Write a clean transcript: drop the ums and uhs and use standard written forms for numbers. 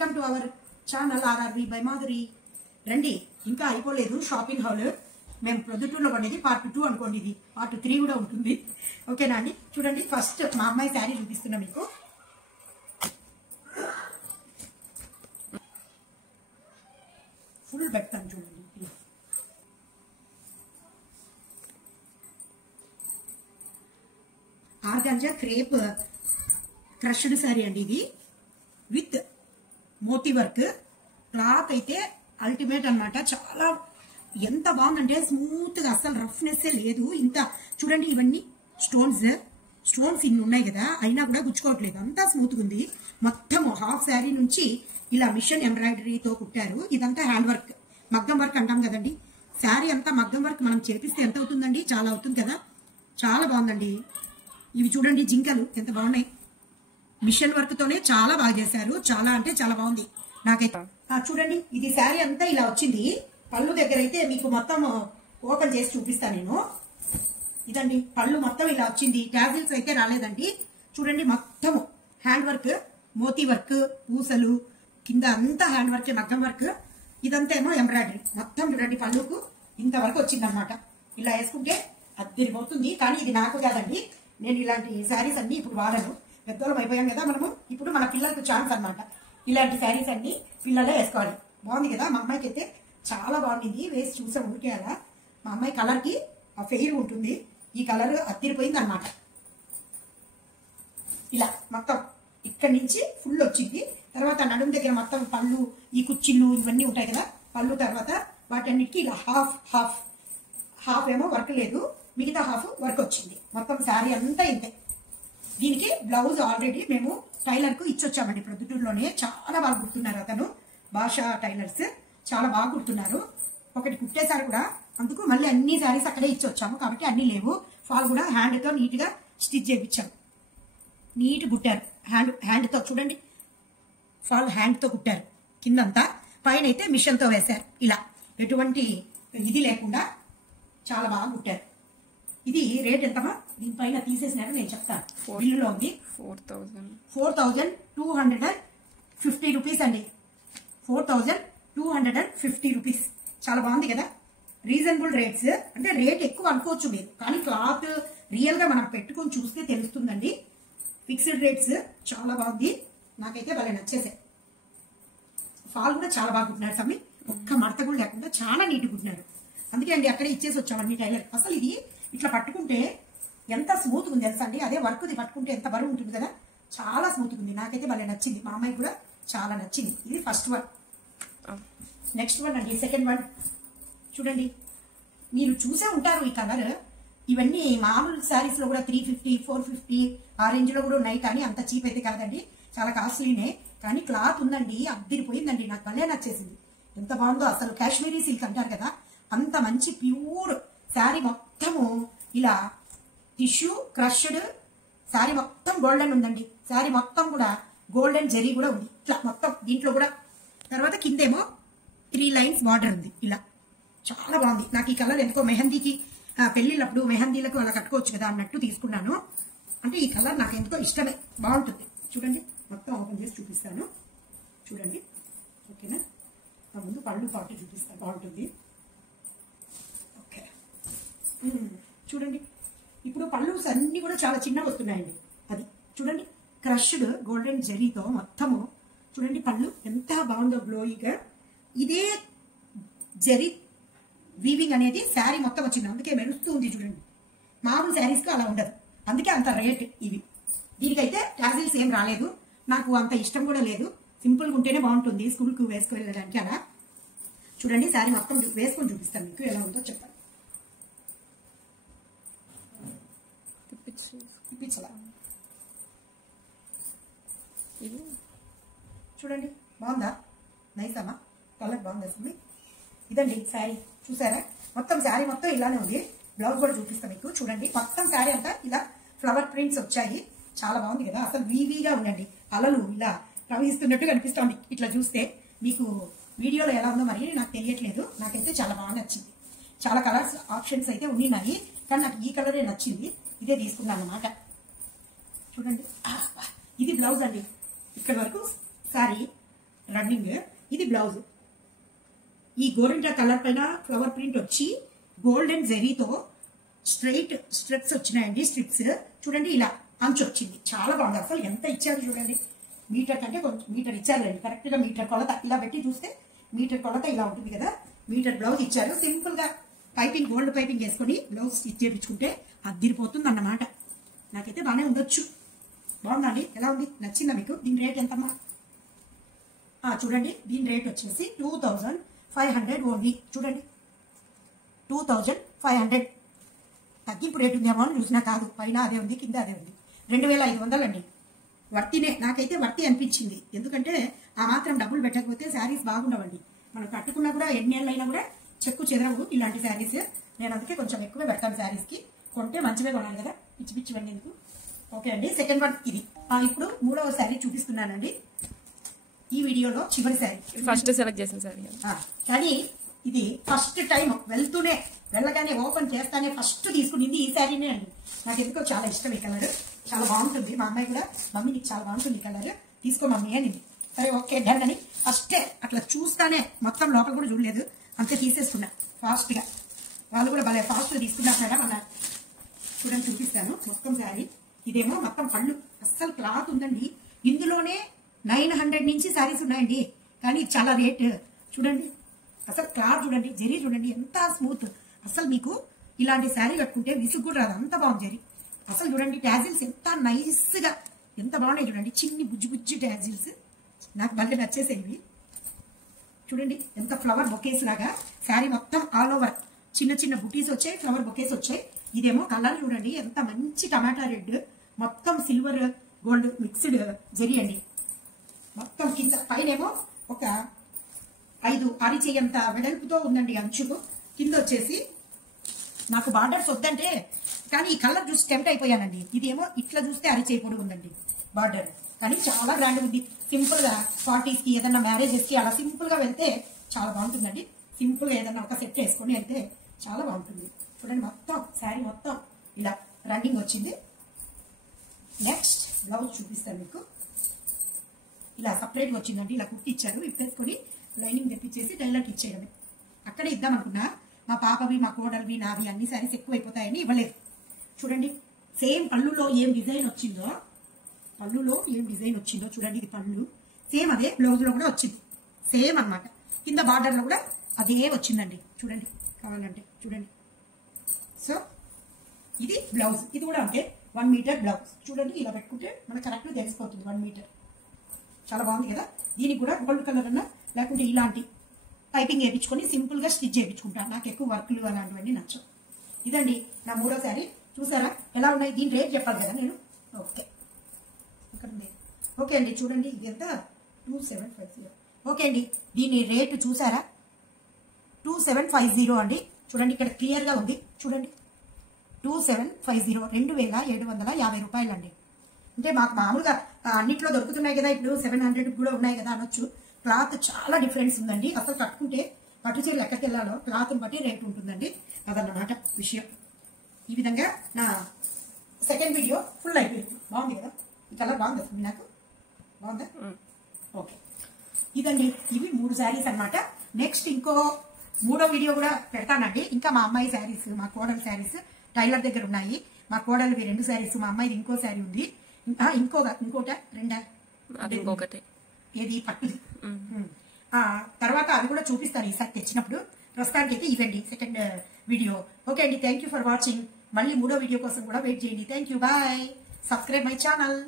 Welcome to our channel ఆర్ఆర్వి by Madhuri. రండి, ఇంకా అయిపోలేదు షాపింగ్ హాల్. మేము ప్రొద్దుటూరులో పడేది పార్ట్ 2 అనుకోండి, ఇది పార్ట్ 3 కూడా ఉంటుంది. ఓకేనా అండి? చూడండి, ఫస్ట్ మా అమ్మాయి శారీ చూపిస్తున్నా మీకు. ఫుల్ పెడతాను చూడండి. ఆర్గాంజా క్రేప్ క్రష్డ్ శారీ అండి ఇది, విత్ మోతీ వర్క్. క్లాత్ అయితే అల్టిమేట్ అన్నమాట. చాలా ఎంత బాగుందంటే స్మూత్ గా, అసలు రఫ్నెస్ లేదు. ఇంత చూడండి, ఇవన్నీ స్టోన్స్ ఇన్ని ఉన్నాయి కదా, అయినా కూడా గుచ్చుకోవట్లేదు, అంతా స్మూత్ గా ఉంది. మొత్తం హాఫ్ శారీ నుంచి ఇలా మిషన్ ఎంబ్రాయిడరీతో కుట్టారు. ఇదంతా హ్యాండ్ వర్క్, మగ్గం వర్క్ అంటాం కదండి. శారీ అంతా మగ్గం వర్క్ మనం చేపిస్తే ఎంత అవుతుందండి? చాలా అవుతుంది కదా. చాలా బాగుందండి. ఇవి చూడండి, జింకలు ఎంత బాగున్నాయి. మిషన్ వర్క్ తోనే చాలా బాగా చేశారు. చాలా అంటే చాలా బాగుంది నాకైతే. చూడండి, ఇది శారీ అంతా ఇలా వచ్చింది. పళ్ళు దగ్గర అయితే మీకు మొత్తం ఓపెన్ చేసి చూపిస్తాను నేను. ఇదండి పళ్ళు మొత్తం ఇలా వచ్చింది. టాజిల్స్ అయితే రాలేదండి. చూడండి, మొత్తం హ్యాండ్ వర్క్, మోతీ వర్క్, పూసలు కింద అంతా హ్యాండ్ వర్క్, మగ్గం వర్క్. ఇదంతా ఏమో ఎంబ్రాయిడరీ. మొత్తం చూడండి, పళ్ళుకు ఇంతవరకు వచ్చింది అనమాట. ఇలా వేసుకుంటే అద్దరిపోతుంది. కానీ ఇది నాకు కాదండి, నేను ఇలాంటి శారీస్ అన్ని ఇప్పుడు వాడను. పెద్దోళ్ళం అయిపోయాం కదా మనము. ఇప్పుడు మన పిల్లలకు ఛాన్స్ అనమాట. ఇలాంటి శారీస్ అన్ని పిల్లలే వేసుకోవాలి. బాగుంది కదా. మా అమ్మాయికి అయితే చాలా బాగుంది. వేసి చూసాం ఊరికే అలా. మా అమ్మాయి కలర్ కి ఆ ఫెయిర్ ఉంటుంది. ఈ కలర్ అద్దరిపోయింది అనమాట. ఇలా మొత్తం ఇక్కడి నుంచి ఫుల్ వచ్చింది. తర్వాత నడుము దగ్గర మొత్తం పళ్ళు, ఈ కుచ్చిళ్ళు ఇవన్నీ ఉంటాయి కదా, పళ్ళు. తర్వాత వాటన్నిటికీ ఇలా హాఫ్ ఏమో వర్క్ లేదు, మిగతా హాఫ్ వర్క్ వచ్చింది. మొత్తం శారీ అంతా ఇంతే. దీనికి బ్లౌజ్ ఆల్రెడీ మేము టైలర్ కు ఇచ్చొచ్చామండి ప్రొద్దుటూరులోనే. చాలా బాగా కుడుతున్నారు అతను, భాషా టైలర్స్. చాలా బాగా కుడుతున్నారు. ఒకటి కుట్టేశారు కూడా, అందుకు మళ్ళీ అన్ని శారీస్ అక్కడే ఇచ్చొచ్చాము. కాబట్టి అన్ని లేవు. ఫాల్ కూడా హ్యాండ్ తో నీట్ గా స్టిచ్ చేయించాము. నీట్ కుట్టారు హ్యాండ్ తో. చూడండి, ఫాల్ హ్యాండ్ తో కుట్టారు. కిందంతా, పైన అయితే మిషన్ తో వేశారు. ఇలా ఎటువంటి ఇది లేకుండా చాలా బాగా కుట్టారు. ఇది రేట్ ఎంతమా? దీనిపైన తీసేసినారు, నేను చెప్తాను. బిల్లులో ఉంది 4,250 రూపీస్ అండి. 4,250 రూపీస్. చాలా బాగుంది కదా. Reasonable rates. అంటే రేట్ ఎక్కువ అనుకోవచ్చు మీరు, కానీ క్లాత్ రియల్ గా మనం పెట్టుకొని చూస్తే తెలుస్తుందండి. Fixed rates. చాలా బాగుంది, నాకైతే భలే నచ్చేసాయి. ఫాల్ కూడా చాలా బాగా కుట్టినారు సమ్మి. ఒక్క మడత కూడా లేకుండా చాలా నీట్ కుట్టినారు. అందుకే అండి అక్కడే ఇచ్చేసి వచ్చాం అన్ని టైలర్. అసలు ఇది ఇట్లా పట్టుకుంటే ఎంత స్మూత్ ఉంది తెలుసా అండి. అదే వర్క్ది పట్టుకుంటే ఎంత బరువు ఉంటుంది కదా. చాలా స్మూత్ ఉంది. నాకైతే భలే నచ్చింది. మా అమ్మాయి కూడా చాలా నచ్చింది. ఇది ఫస్ట్ వన్. నెక్స్ట్ వన్ అండి, సెకండ్ వన్. చూడండి, మీరు చూసే ఉంటారు ఈ కలర్. ఇవన్నీ మామూలు శారీస్ లో కూడా 350, 450 ఆ రేంజ్ లో కూడా ఉన్నాయి. కానీ అంత చీప్ అయితే కాదండి, చాలా కాస్ట్లీనే. కానీ క్లాత్ ఉందండి, అద్దరిపోయిందండి. నాకు భలే నచ్చేసింది. ఎంత బాగుందో అసలు. కాశ్మీరీ సిల్క్ అంటారు కదా, అంత మంచి ప్యూర్ శారీ. మొత్తము ఇలా టిష్యూ క్రష్డ్ శారీ, మొత్తం గోల్డెన్ ఉందండి. శారీ మొత్తం కూడా గోల్డెన్ జరీ కూడా ఉంది. ఇట్లా మొత్తం దీంట్లో కూడా. తర్వాత కిందేమో 3 లైన్స్ బార్డర్ ఉంది. ఇలా చాలా బాగుంది. నాకు ఈ కలర్ ఎందుకో మెహందీకి, పెళ్లిళ్ళప్పుడు మెహందీలకు అలా కట్టుకోవచ్చు కదా అన్నట్టు తీసుకున్నాను. అంటే ఈ కలర్ నాకు ఎందుకో ఇష్టమే, బాగుంటుంది. చూడండి, మొత్తం ఓపెన్ చేసి చూపిస్తాను. చూడండి, ఓకేనా. ముందు పళ్ళు పాటు చూపిస్తాను, బాగుంటుంది. ఓకే, చూడండి. ఇప్పుడు పళ్ళు అన్ని కూడా చాలా చిన్నగా వస్తున్నాయండి. అది చూడండి, క్రష్డ్ గోల్డెన్ జరీతో మొత్తము. చూడండి పళ్ళు ఎంత బాగుందో, గ్లోయిగా. ఇదే జరీ వీవింగ్ అనేది శారీ మొత్తం వచ్చింది, అందుకే మెరుస్తూ ఉంది. చూడండి, మామూలు శారీస్ కి అలా ఉండదు, అందుకే అంత రేట్ ఇవి. దీనికైతే టాజిల్స్ ఏం రాలేదు. నాకు అంత ఇష్టం కూడా లేదు. సింపుల్ గా ఉంటేనే బాగుంటుంది స్కూల్ కు వేసుకు వెళ్ళడానికి అలా. చూడండి, శారీ మొత్తం వేసుకొని చూపిస్తాను మీకు ఎలా ఉందో చెప్పండి. చూడండి, బాగుందా? నైస్ అమ్మా, కలర్ బాగుంది అసలు. ఇదండి శారీ, చూసారా? మొత్తం శారీ మొత్తం ఇలానే ఉంది. బ్లౌజ్ కూడా చూపిస్తాను మీకు. చూడండి, మొత్తం శారీ అంతా ఇలా ఫ్లవర్ ప్రింట్స్ వచ్చాయి. చాలా బాగుంది కదా. అసలు వీవీగా ఉండండి, అలలు ఇలా ప్రవహిస్తున్నట్టు కనిపిస్తోంది ఇట్లా చూస్తే. మీకు వీడియోలో ఎలా ఉందో మరి నాకు తెలియట్లేదు. నాకైతే చాలా బాగా నచ్చింది. చాలా కలర్స్ ఆప్షన్స్ అయితే ఉన్నాయి, కానీ నాకు ఈ కలరే నచ్చింది. ఇదే తీసుకున్నాను అన్నమాట. చూడండి, ఇది బ్లౌజ్ అండి. ఇక్కడ వరకు శారీ రన్నింగ్. ఇది బ్లౌజ్. ఈ గోరింటా కలర్ పైన ఫ్లవర్ ప్రింట్ వచ్చి గోల్డెన్ జెరీతో స్ట్రైట్ స్ట్రిప్స్ వచ్చినాయండి. స్ట్రిప్స్ చూడండి, ఇలా అంచు వచ్చింది. చాలా బాగుంది. అసలు ఎంత ఇచ్చారు చూడండి. మీటర్ కంటే కొంచెం మీటర్ ఇచ్చారండి. కరెక్ట్ గా మీటర్ కొలత ఇలా పెట్టి చూస్తే మీటర్ కొలత ఇలా ఉంటుంది కదా. మీటర్ బ్లౌజ్ ఇచ్చారు. సింపుల్ గా పైపింగ్, గోల్డ్ పైపింగ్ వేసుకొని బ్లౌజ్ స్టిచ్ చేయించుకుంటే అద్దిరిపోతుంది అన్నమాట. నాకైతే బాగానే ఉండొచ్చు. బాగుందండి. ఎలా ఉంది? నచ్చిందా మీకు? దీని రేట్ ఎంతమ్మా? చూడండి, దీని రేట్ వచ్చేసి 2500 ఓన్లీ. చూడండి, 2500. తగ్గింపు రేటు ఉందేమో అని చూసినా కాదు. పైన అదే ఉంది, కింద అదే ఉంది. 2500 అండి. వర్తినే. నాకైతే వర్తి అనిపించింది. ఎందుకంటే ఆ మాత్రం డబ్బులు పెట్టకపోతే శారీస్ బాగుండవండి. మనం కట్టుకున్నా కూడా ఎన్ని ఏళ్ళైనా కూడా చెక్కు చెదరవు ఇలాంటి శారీస్. నేను అందుకే కొంచెం ఎక్కువ పెడతాను శారీస్ కి. కొంటే మంచివే కొనాలి కదా, పిచ్చి పిచ్చి వండి ఎందుకు. ఓకే అండి, సెకండ్ వన్ ఇది. ఇప్పుడు మూడవ శారీ చూపిస్తున్నానండి ఈ వీడియోలో. చివరి శారీ ఫస్ట్ సెలెక్ట్ చేసిన శారీ. కానీ ఇది ఫస్ట్ టైం వెళ్తూనే, వెళ్ళగానే ఓపెన్ చేస్తానే ఫస్ట్ తీసుకునింది ఈ శారీనే అండి. నాకు ఎందుకో చాలా ఇష్టం ఈ కలర్. చాలా బాగుంటుంది. మా అమ్మాయి కూడా, మమ్మీ నీకు చాలా బాగుంటుంది ఈ కలర్, తీసుకో మమ్మీ అనింది. సరే ఓకే డన్ అని ఫస్టే అట్లా చూస్తానే, మొత్తం లోపల కూడా చూడలేదు, అంతే తీసేసుకున్నా ఫాస్ట్ గా. వాళ్ళు కూడా భలే ఫాస్ట్ గా తీసుకున్నారు మేడం అన్నారు. చూడండి, చూపిస్తాను మొత్తం శారీ. ఇదేమో మొత్తం పళ్ళు. అస్సలు క్లాత్ ఉందండి. ఇందులోనే 900 నుంచి శారీస్ ఉన్నాయండి. కానీ ఇది చాలా రేట్. చూడండి అసలు క్లాత్ చూడండి, జరీ చూడండి ఎంత స్మూత్. అసలు మీకు ఇలాంటి శారీ కట్టుకుంటే విసుగు కూడా రాదు, అంత బాగుంది జరీ. అసలు చూడండి టాజిల్స్ ఎంత నైస్ గా, ఎంత బాగున్నాయి చూడండి. చిన్ని బుజ్జి బుజ్జి టాజిల్స్ నాకు భలే నచ్చేసేవి. చూడండి ఎంత ఫ్లవర్ బొకేస్ లాగా శారీ మొత్తం ఆల్ ఓవర్ చిన్న చిన్న బుటీస్ వచ్చాయి, ఫ్లవర్ బొకేస్ వచ్చాయి. ఇదేమో కలర్ చూడండి ఎంత మంచి టమాటా రెడ్, మొత్తం సిల్వర్ గోల్డ్ మిక్స్డ్ జరీ అండి. మొత్తం కింద పైనేమో ఒక 5 అరిచేయంత వెడల్పుతో ఉందండి అంచు. కింద వచ్చేసి నాకు బార్డర్స్ వద్దంటే, కానీ ఈ కలర్ చూసి టెంప్ట్ అయిపోయానండి. ఇదేమో ఇట్లా చూస్తే అరిచేయి పొడి ఉందండి బార్డర్. కానీ చాలా గ్రాండ్ ఉంది. సింపుల్ గా పార్టీస్ కి, ఏదన్నా మ్యారేజెస్ కి అలా సింపుల్ గా వెళ్తే చాలా బాగుంటుందండి. సింపుల్ గా ఏదన్నా ఒక సెట్ వేసుకొని వెళ్తే చాలా బాగుంటుంది. చూడండి మొత్తం శారీ మొత్తం ఇలా రన్నింగ్ వచ్చింది. నెక్స్ట్ బ్లౌజ్ చూపిస్తాను మీకు. ఇలా సపరేట్గా వచ్చిందండి. ఇలా కుట్టి ఇచ్చారు. ఇప్పేసుకొని లైనింగ్ తెప్పించేసి టైలర్కి ఇచ్చేయడమే. అక్కడే ఇద్దాం అనుకున్నా, మా పాపవి, మా కోడలివి, నావి అన్ని శారీస్ ఎక్కువైపోతాయని ఇవ్వలేదు. చూడండి సేమ్ పళ్ళులో ఏం డిజైన్ వచ్చిందో, చూడండి ఇది పళ్ళు. సేమ్ అదే బ్లౌజ్ లో కూడా వచ్చింది. సేమ్ అన్నమాట. కింద బార్డర్ లో కూడా అదే వచ్చిందండి. చూడండి కావాలంటే చూడండి. సో ఇది బ్లౌజ్. ఇది కూడా అంటే 1 మీటర్ బ్లౌజ్. చూడండి ఇలా పెట్టుకుంటే మనకు కరెక్ట్ తెలిసిపోతుంది 1 మీటర్. చాలా బాగుంది కదా. దీనికి కూడా గోల్డ్ కలర్ అన్నా లేకుంటే ఇలాంటి పైపింగ్ వేయించుకొని సింపుల్ గా స్టిచ్ చేయించుకుంటాను. నాకు ఎక్కువ వర్క్లు అలాంటివన్నీ నచ్చవు. ఇదండి నా మూడో శారీ. చూసారా ఎలా ఉన్నాయి? దీని రేట్ చెప్పాలి కదా నేను. ఓకే ఇక్కడ ఉంది. ఓకే అండి చూడండి ఇది ఎంత 2750. ఓకే అండి దీని రేటు చూసారా 2750 అండి. చూడండి ఇక్కడ క్లియర్ గా ఉంది. చూడండి 2750, 2750 రూపాయలు అండి. అంటే మాకు మామూలుగా అన్నిట్లో దొరుకుతున్నాయి కదా, ఇప్పుడు 700 కూడా ఉన్నాయి కదా అనొచ్చు. క్లాత్ చాలా డిఫరెన్స్ ఉందండి. అసలు కట్టుకుంటే పట్టు చీరలు ఎక్కడికి వెళ్ళాలో క్లాత్ బట్టి రేట్ ఉంటుందండి. అదన్నమాట విషయం. ఈ విధంగా నా సెకండ్ వీడియో ఫుల్ అయిపోయింది. బాగుంది కదా, ఈ కలర్ బాగుంది అసలు నాకు. బాగుందా? ఓకే ఇదండి, ఇవి 3 శారీస్ అనమాట. నెక్స్ట్ ఇంకో 3వ వీడియో కూడా పెడతానండి. ఇంకా మా అమ్మాయి శారీస్, మా కోడలి శారీస్ టైలర్ దగ్గర ఉన్నాయి. మా కోడలివి 2 శారీస్, మా అమ్మాయిది ఇంకో శారీ ఉంది. ఇంకోట ఇంకొకటి ఏది పట్టుది. తర్వాత అది కూడా చూపిస్తాను ఈసారి తెచ్చినప్పుడు. ప్రస్తుతానికి అయితే ఇదండి సెకండ్ వీడియో. ఓకే అండి, థ్యాంక్ యూ ఫర్ వాచింగ్. మళ్ళీ 3వ వీడియో కోసం కూడా వెయిట్ చేయండి. Thank you, bye. Subscribe my channel.